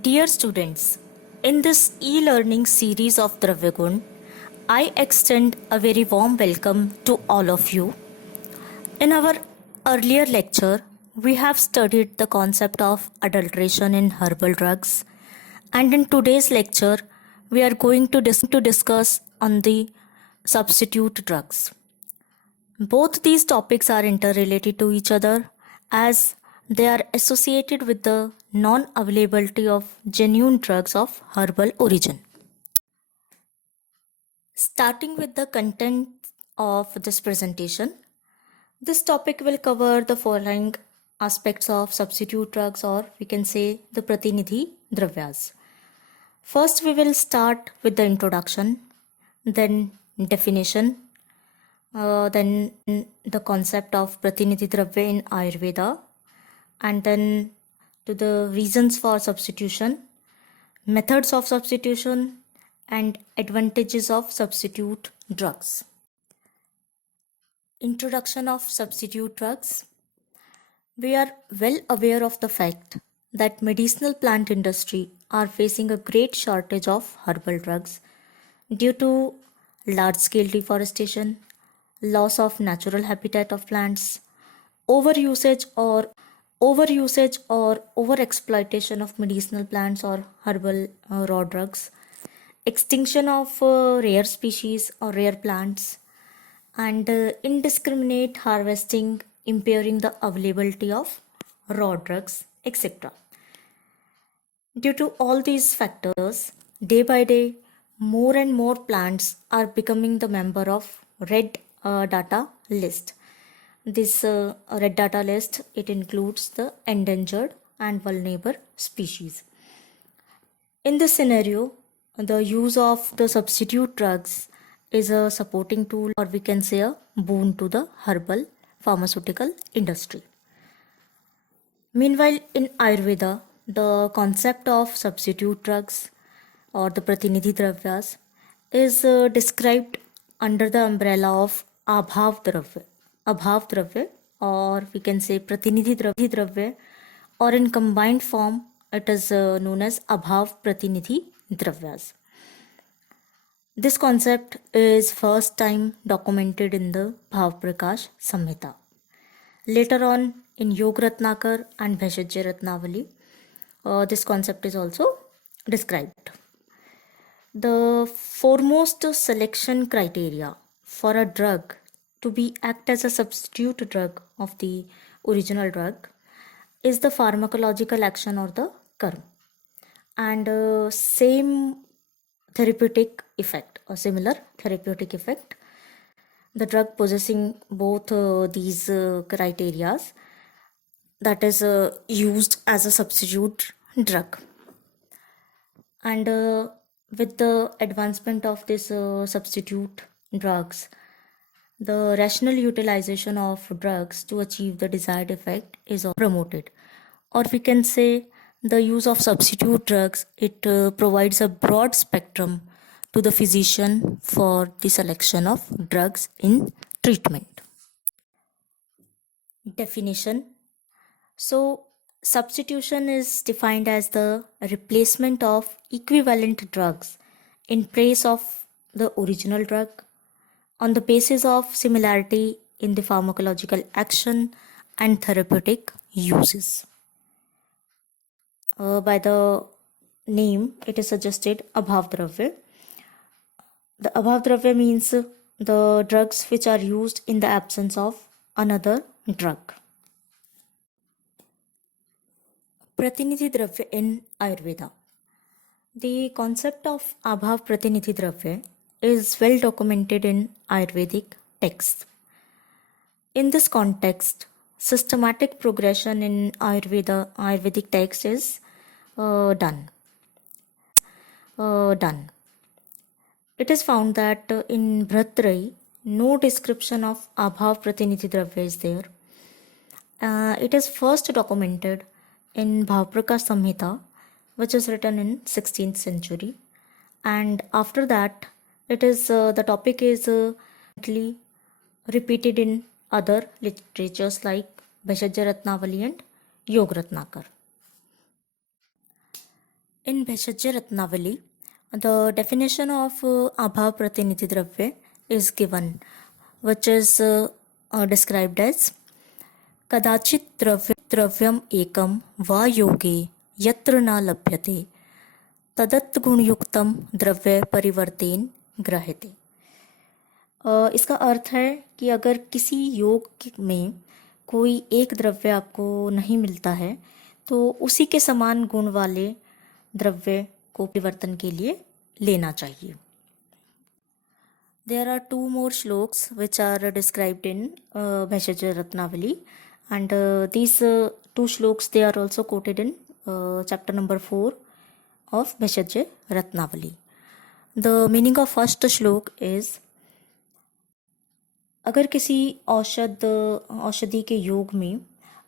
Dear students, in this e-learning series of Dravyagun, I extend a very warm welcome to all of you. In our earlier lecture, we have studied the concept of adulteration in herbal drugs, and in today's lecture, we are going to discuss on the substitute drugs. Both these topics are interrelated to each other as they are associated with the non availability of genuine drugs of herbal origin. Starting with the content of this presentation, this topic will cover the following aspects of substitute drugs, or we can say the Pratinidhi Dravyas. First, we will start with the introduction, then definition, then the concept of Pratinidhi Dravya in Ayurveda, and then to the reasons for substitution, methods of substitution, and advantages of substitute drugs. Introduction of substitute drugs. We are well aware of the fact that medicinal plant industry are facing a great shortage of herbal drugs due to large scale deforestation, loss of natural habitat of plants, overusage or overexploitation of medicinal plants or herbal raw drugs, extinction of rare species or rare plants, and indiscriminate harvesting impairing the availability of raw drugs, etc. Due to all these factors, day by day, more and more plants are becoming the member of red data list. This red data list, it includes the endangered and vulnerable species. In this scenario, the use of the substitute drugs is a supporting tool, or we can say a boon to the herbal pharmaceutical industry. Meanwhile, in Ayurveda, the concept of substitute drugs or the Pratinidhi Dravyas is described under the umbrella of Abhav Dravya. Abhav Dravya, or we can say Pratinidhi Dravya, or in combined form, it is known as Abhav Pratinidhi Dravyas. This concept is first time documented in the Bhav Prakash Samhita. Later on, in Yog Ratnakar and Bhaishajya Ratnavali, this concept is also described. The foremost selection criteria for a drug to be act as a substitute drug of the original drug is the pharmacological action or the karma, and same therapeutic effect or similar therapeutic effect, the drug possessing both these criterias, that is used as a substitute drug. And with the advancement of this substitute drugs, the rational utilization of drugs to achieve the desired effect is promoted, or we can say the use of substitute drugs, it provides a broad spectrum to the physician for the selection of drugs in treatment. Definition. So, substitution is defined as the replacement of equivalent drugs in place of the original drug on the basis of similarity in the pharmacological action and therapeutic uses. By the name, it is suggested Abhav Dravya. The Abhav Dravya means the drugs which are used in the absence of another drug. Pratinidhi Dravya in Ayurveda. The concept of Abhav Pratinidhi Dravya is well documented in Ayurvedic texts. In this context, systematic progression in Ayurvedic text is done. It is found that in Bhartrhari, no description of Abhav Pratinidhi Dravya is there. It is first documented in Bhavprakash Samhita, which is written in 16th century, and after that, it is the topic is repeated in other literatures like Bhaishajya Ratnavali and Yog Ratnakar. In Bhaishajya Ratnavali, the definition of Abhav Pratinidhi Dravya is given, which is described as कदाचित् द्रव्यम एकम वा योगे यत्र न लभ्यते तदत् गुणयुक्तम द्रव्य परिवर्तेन ग्रह्यते। इसका अर्थ है कि अगर किसी योग में कोई एक द्रव्य आपको नहीं मिलता है तो उसी के समान गुण वाले द्रव्य को परिवर्तन के लिए लेना चाहिए। There are two more shloks which are described in Bhaishajya Ratnavali, and these two shloks they are also quoted in chapter number 4 of Bhaishajya Ratnavali. The meaning of first shlok is, अगर किसी औषधि के योग में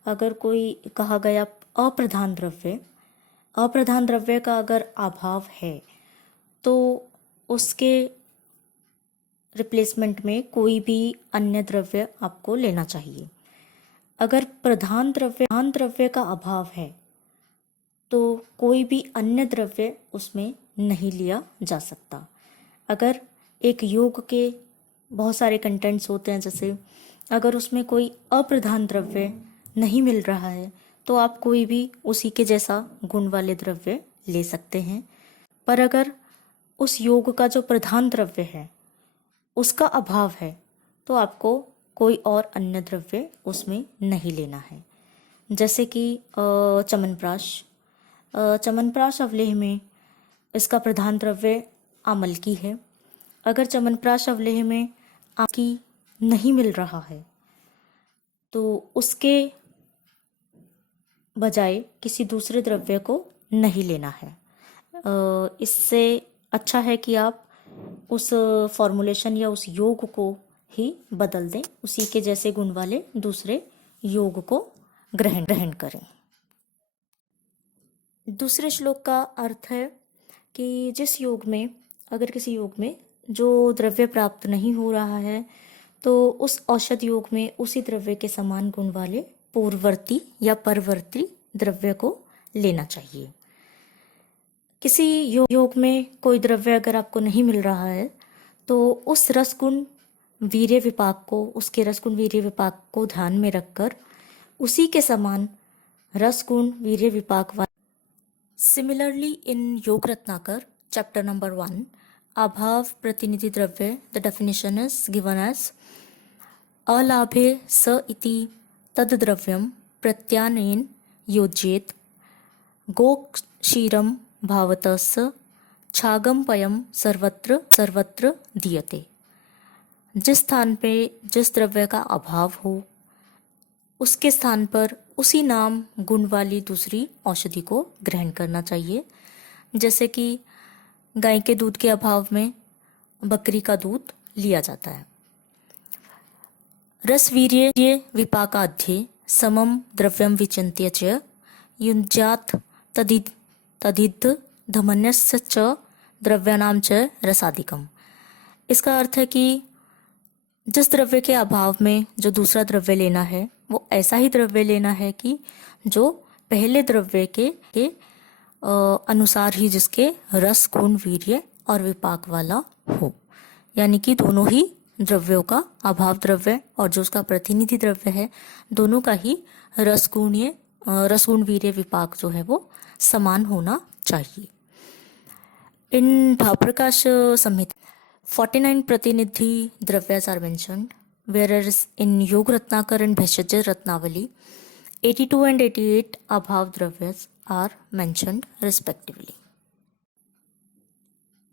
अगर कोई कहा गया अप्रधान द्रव्य का अगर अभाव है तो उसके रिप्लेसमेंट में कोई भी अन्य द्रव्य आपको लेना चाहिए। अगर प्रधान द्रव्य का अभाव है तो कोई भी अन्य द्रव्य उसमें नहीं लिया जा सकता। अगर एक योग के बहुत सारे कंटेंट्स होते हैं, जैसे अगर उसमें कोई अप्रधान द्रव्य नहीं मिल रहा है तो आप कोई भी उसी के जैसा गुण वाले द्रव्य ले सकते हैं। पर अगर उस योग का जो प्रधान द्रव्य है उसका अभाव है तो आपको कोई और अन्य द्रव्य उसमें नहीं लेना है। जैसे कि चमनप्राश अवलेह में इसका प्रधान द्रव्य आमलकी है। अगर चमनप्राश अवलेह में आमलकी नहीं मिल रहा है तो उसके बजाय किसी दूसरे द्रव्य को नहीं लेना है। इससे अच्छा है कि आप उस फॉर्मुलेशन या उस योग को ही बदल दें, उसी के जैसे गुण वाले दूसरे योग को ग्रहण करें। दूसरे श्लोक का अर्थ है कि अगर किसी योग में जो द्रव्य प्राप्त नहीं हो रहा है तो उस औषध योग में उसी द्रव्य के समान गुण वाले पूर्ववर्ती या परवर्ती द्रव्य को लेना चाहिए। किसी योग में कोई द्रव्य अगर आपको नहीं मिल रहा है तो उस रसगुण वीर्य विपाक को ध्यान में रखकर उसी के समान रसगुण वीर्य विपाक वाले। सिमिलरली इन योग रत्नाकर चैप्टर नंबर 1 अभाव प्रतिनिधि द्रव्य, the definition is given as अलाभे स इति तद द्रव्यम प्रत्यानेन योज्येत गोक्षीरम भावतस छागमपयम सर्वत्र दीयते। जिस स्थान पे जिस द्रव्य का अभाव हो उसके स्थान पर उसी नाम गुण वाली दूसरी औषधि को ग्रहण करना चाहिए। जैसे कि गाय के दूध के अभाव में बकरी का दूध लिया जाता है। रसवीर्य विपाकाध्ये समम द्रव्यम विचिन्त्य च युञ्जात तदिद धमन्यस्य च द्रव्यानाम च रसादिकम। इसका अर्थ है कि जिस द्रव्य के अभाव में जो दूसरा द्रव्य लेना है वो ऐसा ही द्रव्य लेना है कि जो पहले द्रव्य के अनुसार ही जिसके रस गुण वीर्य और विपाक वाला हो, यानी कि दोनों ही द्रव्यों का अभाव द्रव्य और जो उसका प्रतिनिधि द्रव्य है दोनों का ही रसगुण वीर्य विपाक जो है वो समान होना चाहिए। इन भावप्रकाश संहिता 49 प्रतिनिधि द्रव्यास are mentioned, whereas in Yog Ratnakar and Bhaishajya Ratnavali 82 and 88 abhav dravyas are mentioned respectively.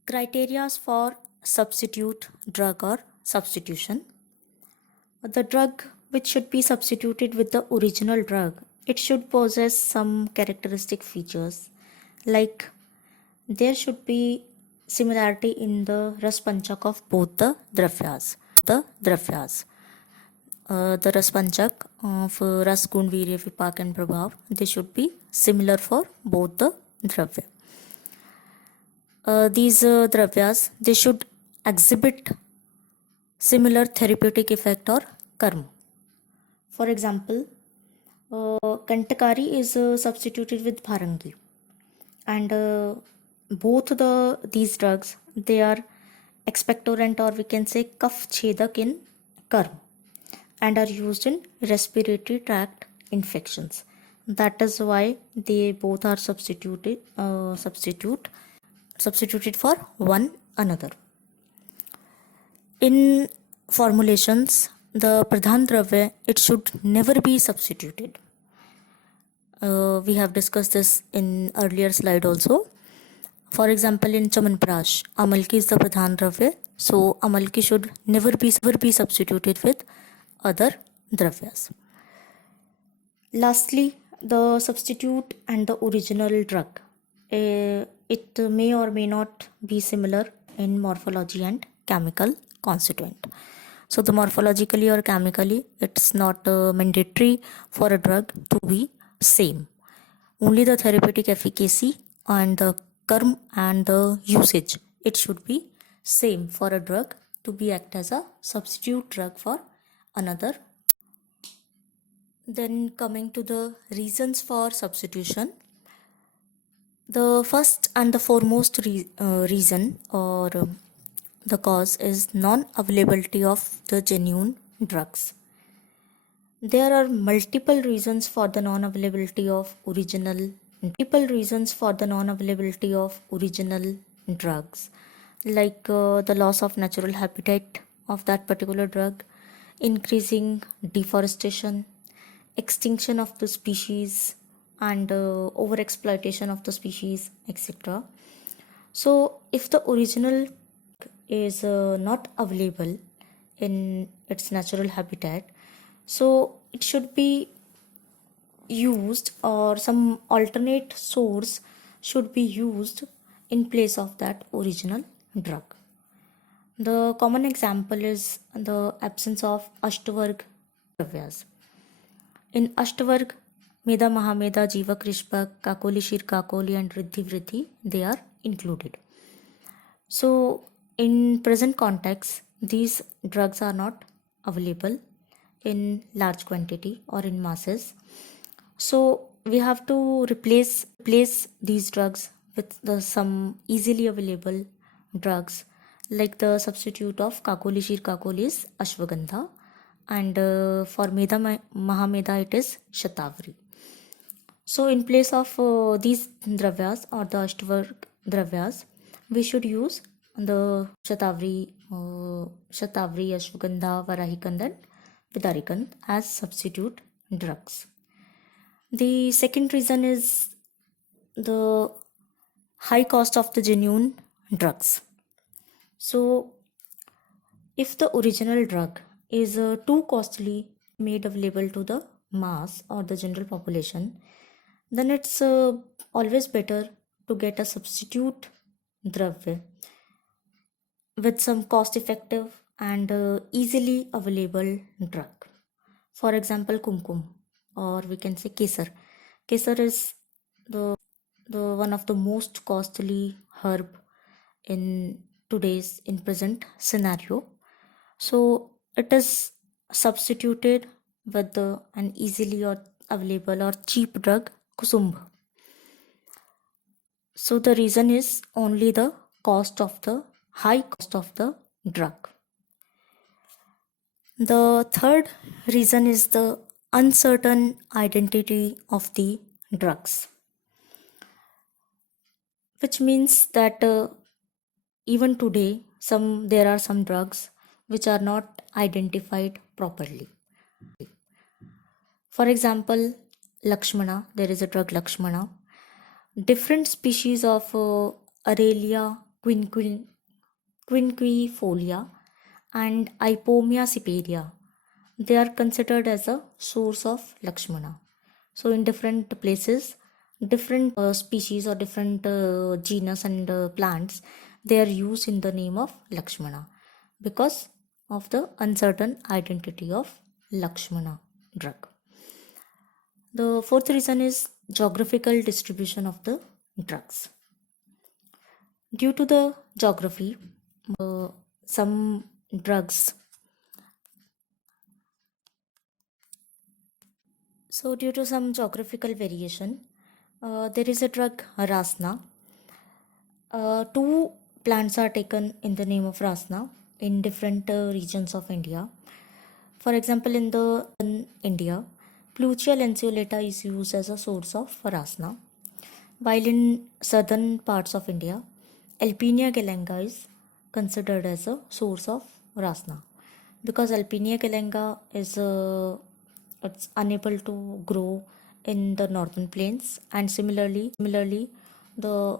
Criteria for substitute drug or substitution. The drug which should be substituted with the original drug, it should possess some characteristic features, like there should be similarity in the ras panchak of both the dravyas. The ras panchak of ras gun virya vipak and prabhav, they should be similar for both the dravya. These dravyas, they should exhibit similar therapeutic effect or karma. For example, Kantakari is substituted with Bharangi, and both these drugs, they are expectorant, or we can say kaf chedak in karm, and are used in respiratory tract infections. That is why they both are substituted for one another. In formulations, the Pradhan Dravya, it should never be substituted. We have discussed this in earlier slide also. For example, in Chamanprash, Amalki is the Pradhan Dravya, so Amalki should never be substituted with other Dravyas. Lastly, the substitute and the original drug. It may or may not be similar in morphology and chemical constituent. So, the morphologically or chemically, it's not mandatory for a drug to be same. Only the therapeutic efficacy and the karm and the usage, it should be same for a drug to be act as a substitute drug for another. Then coming to the reasons for substitution, the first and the foremost reason or the cause is non-availability of the genuine drugs. There are multiple reasons for the non-availability of original drugs, like the loss of natural habitat of that particular drug, increasing deforestation, extinction of the species, and overexploitation of the species, etc. So, if the original is not available in its natural habitat, so it should be used, or some alternate source should be used in place of that original drug. The common example is the absence of Ashtavarg Dravyas. In Ashtavarg, Meda, Mahameda, Jiva, Krishpak, Kakoli, Shir, Kakoli, and Riddhi, Vriddhi, they are included. So, in present context, these drugs are not available in large quantity or in masses. So, we have to replace these drugs with some easily available drugs, like the substitute of Kakoli Shir Kakoli is Ashwagandha, and for Meda Mahameda it is Shatavari. So, in place of these dravyas or the Ashtavarg dravyas, we should use the Shatavari, Ashwagandha, Varahikand, and Vidarikand as substitute drugs. The second reason is the high cost of the genuine drugs. So, if the original drug is too costly made available to the mass or the general population, then it's always better to get a substitute dravya with some cost effective and easily available drug. For example, kumkum, or we can say kesar. Kesar is the one of the most costly herb in present scenario. So it is substituted with an easily or available or cheap drug kusumb. So the reason is only the high cost of the drug. The third reason is the uncertain identity of the drugs, which means that even today there are some drugs which are not identified properly. For example, Lakshmana, there is a drug Lakshmana. Different species of Aralia quinquifolia and Ipomia ciparia, they are considered as a source of Lakshmana. So in different places, different species or different genus and plants, they are used in the name of Lakshmana because of the uncertain identity of Lakshmana drug. The fourth reason is geographical distribution of the drugs. Due to the geography, some drugs. So due to some geographical variation, There is a drug Rasna. Two plants are taken in the name of Rasna in different regions of India. For example, in India, Pluchia lanceolata is used as a source of Rasna, while in southern parts of India, Alpinia galenga is considered as a source of Rasna because Alpinia galenga is it's unable to grow in the northern plains, and similarly the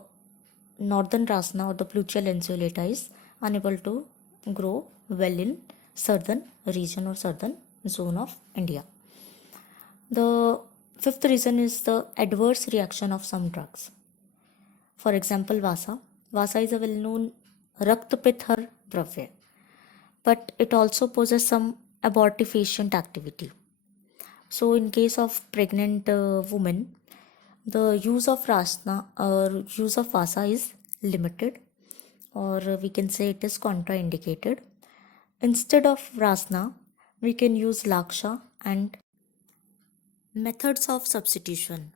northern Rasna or the Pluchia lanceolata is unable to grow well in southern region or southern zone of India. The fifth reason is the adverse reaction of some drugs. For example, Vasa. Vasa is a well-known Raktapithar Dravya, but it also poses some abortifacient activity. So, in case of pregnant women, the use of Rasna or use of Vasa is limited, or we can say it is contraindicated. Instead of Rasna, we can use Laksha. And methods of substitution.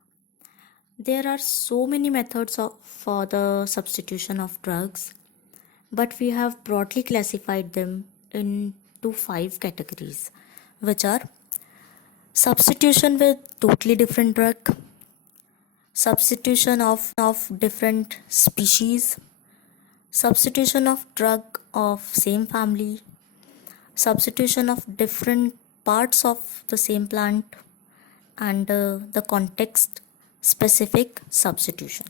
There are so many methods for the substitution of drugs, but we have broadly classified them into 5 categories, which are substitution with totally different drug, substitution of different species, substitution of drug of same family, substitution of different parts of the same plant, and the context specific substitution.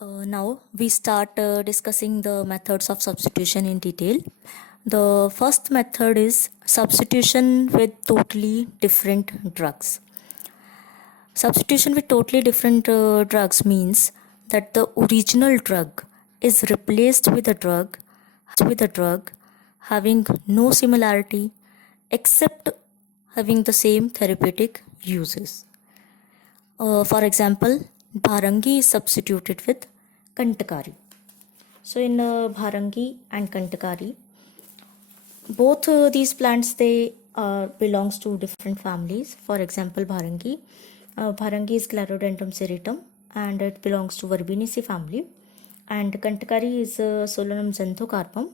Now we start discussing the methods of substitution in detail. The first method is substitution with totally different drugs. Substitution with totally different drugs means that the original drug is replaced with a drug having no similarity except having the same therapeutic uses. For example, Bharangi is substituted with Kantakari. So in Bharangi and Kantakari, both these plants, they belongs to different families. For example, Bharangi is Sclerodendron serratum and it belongs to Verbinaceae family, and Kantakari is Solanum xanthocarpum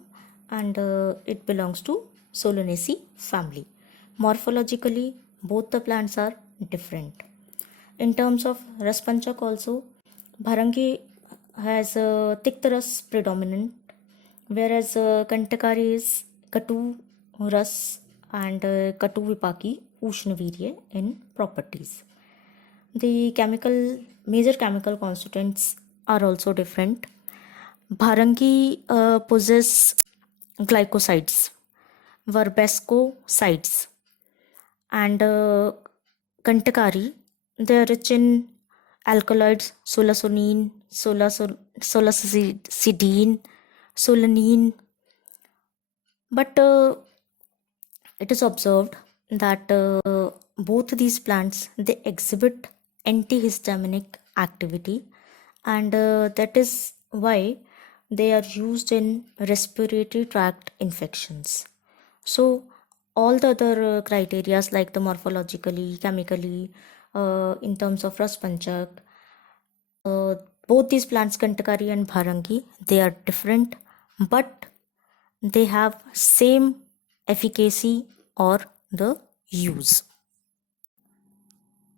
and it belongs to Solanaceae family. Morphologically, both the plants are different. In terms of Raspanchak also, Bharangi has thick ras predominant, whereas Kantakari is Katu ras and Katu vipaki Ushnavirya in properties. The major chemical constituents are also different. Bharangi possess glycosides, verbascosides, and Kantakari, they are rich in alkaloids, solasonine, solacidine, solanine. But it is observed that both these plants, they exhibit antihistaminic activity, and that is why they are used in respiratory tract infections. So all the other criterias like the morphologically, chemically, in terms of Raspanchak, both these plants, Kantakari and Bharangi, they are different, but they have same efficacy or the use.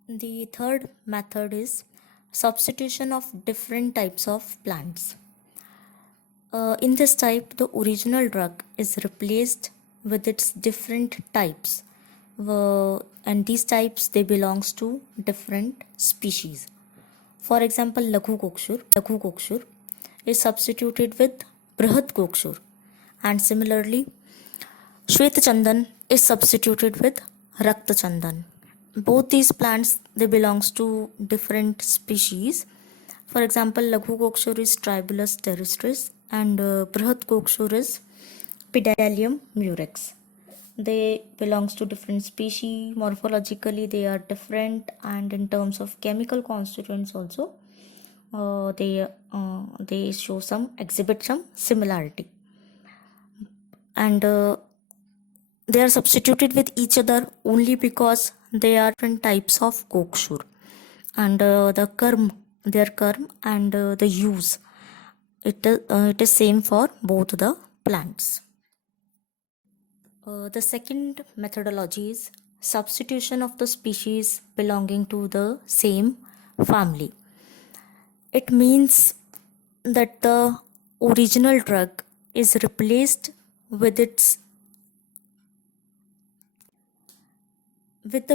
The third method is substitution of different types of plants. In this type, the original drug is replaced with its different types, and these types, they belongs to different species. For example, Laghu kokshur is substituted with Brihad kokshur, and similarly Shweta chandan is substituted with Rakta chandan. Both these plants, they belongs to different species. For example, Laghu kokshur is Tribulus terrestris and Brihad kokshur is Pedalium murex. They belongs to different species. Morphologically, they are different, and in terms of chemical constituents also, they show exhibit some similarity, and they are substituted with each other only because they are different types of kokshur. and their karm and the use. It is same for both the plants. The second methodology is substitution of the species belonging to the same family. It means that the original drug is replaced with the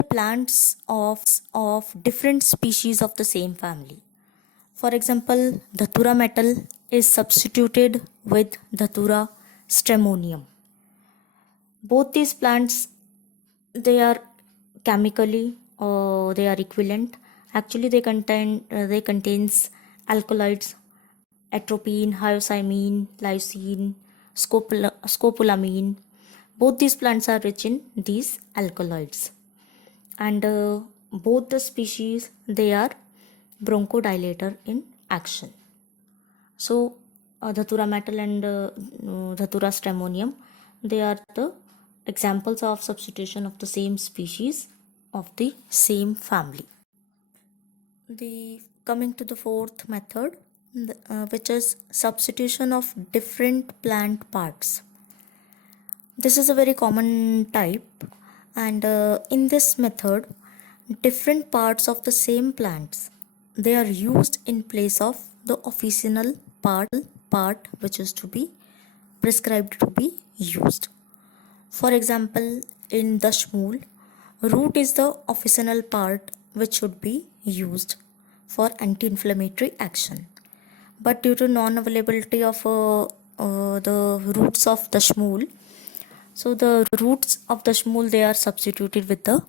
plants of different species of the same family. For example, Dhatura metal is substituted with Dhatura stramonium. Both these plants, they are chemically they are equivalent. Actually, they contains alkaloids, atropine, hyoscyamin, lysine, scopolamine. Both these plants are rich in these alkaloids, and both the species, they are bronchodilator in action. So Dhatura metal and Dhatura stramonium, they are the examples of substitution of the same species of the same family. The coming to the fourth method, which is substitution of different plant parts. This is a very common type, and in this method, different parts of the same plants, they are used in place of the officinal part which is to be prescribed to be used. For example, in Dashmul, root is the officinal part which should be used for anti-inflammatory action. But due to non-availability of the roots of Dashmul, so the roots of Dashmul, they are substituted with the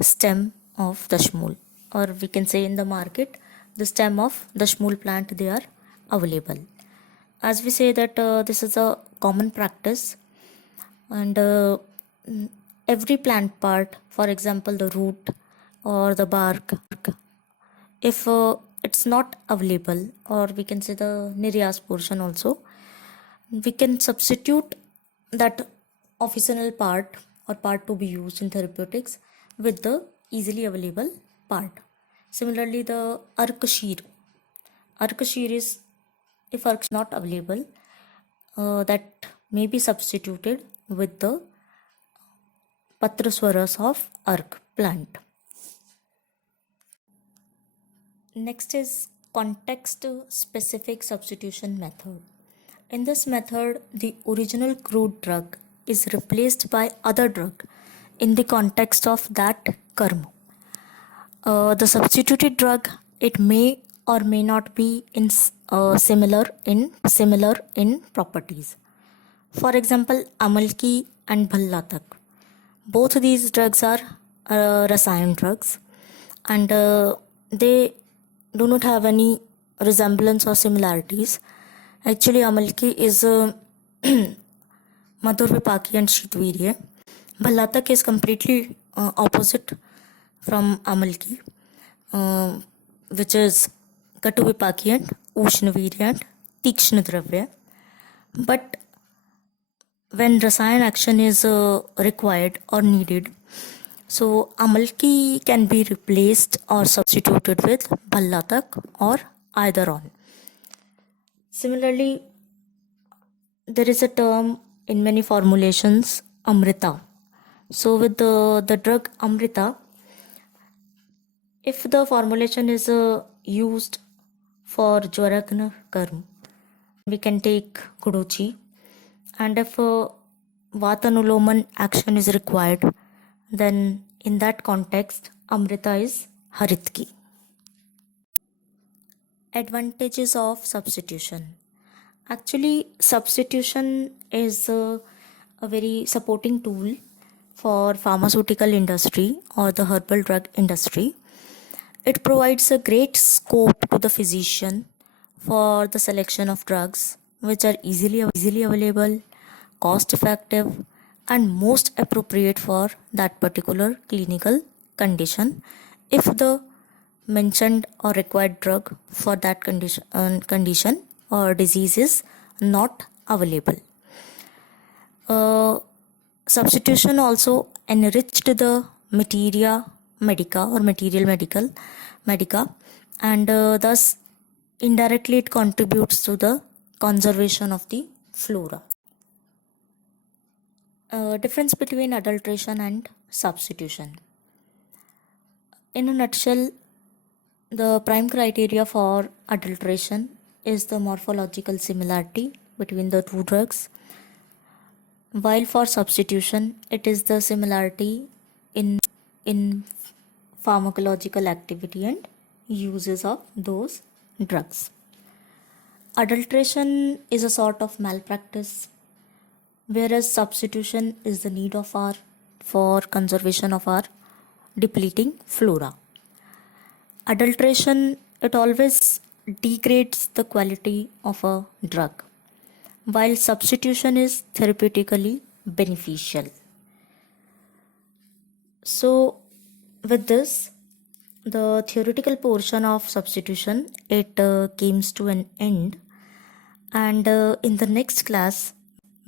stem of Dashmul, or we can say in the market, the stem of Dashmul plant, they are available. As we say that this is a common practice, and every plant part, for example the root or the bark, if it's not available, or we can say the Nereas portion also, we can substitute that officinal part or part to be used in therapeutics with the easily available part. Similarly, the Arkashir is, if Ark is not available, that may be substituted with the Patraswaras of Ark plant. Next is context specific substitution method. In this method, the original crude drug is replaced by other drug in the context of that karma. The substituted drug, it may or may not be in similar in properties. For example, Amalki and Bhallatak. Both these drugs are Rasayan drugs, and they do not have any resemblance or similarities. Actually, Amalki is Madhurvipaki and Shitvirya. Bhallatak is completely opposite from Amalki, which is Katuvipaki and Ushnavirya and Tikshna. But when Rasayan action is required or needed, so Amalki can be replaced or substituted with Bhallatak or either on. Similarly, there is a term in many formulations, Amrita. So with the drug Amrita, if the formulation is used for Jwaragna Karm, we can take Kuduchi, and if Vatanuloman action is required, then in that context, Amrita is Haritki. Advantages of substitution. Actually, substitution is a very supporting tool for pharmaceutical industry or the herbal drug industry. It provides a great scope to the physician for the selection of drugs which are easily available, cost effective, and most appropriate for that particular clinical condition if the mentioned or required drug for that condition or disease is not available. Substitution also enriched the materia medica or material medica, and thus indirectly it contributes to the conservation of the flora. Difference between adulteration and substitution. In a nutshell, the prime criteria for adulteration is the morphological similarity between the two drugs, while for substitution it is the similarity in pharmacological activity and uses of those drugs. Adulteration is a sort of malpractice, whereas substitution is the need of our for conservation of our depleting flora. Adulteration, it always degrades the quality of a drug, while substitution is therapeutically beneficial. So, with this, the theoretical portion of substitution it comes to an end, and in the next class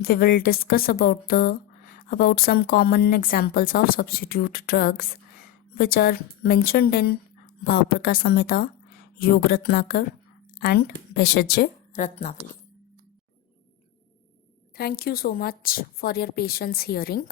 we will discuss about some common examples of substitute drugs which are mentioned in Bhavprakash Samhita, Yog Ratnakar, and Bheshaj Ratnavali. Thank you so much for your patience hearing.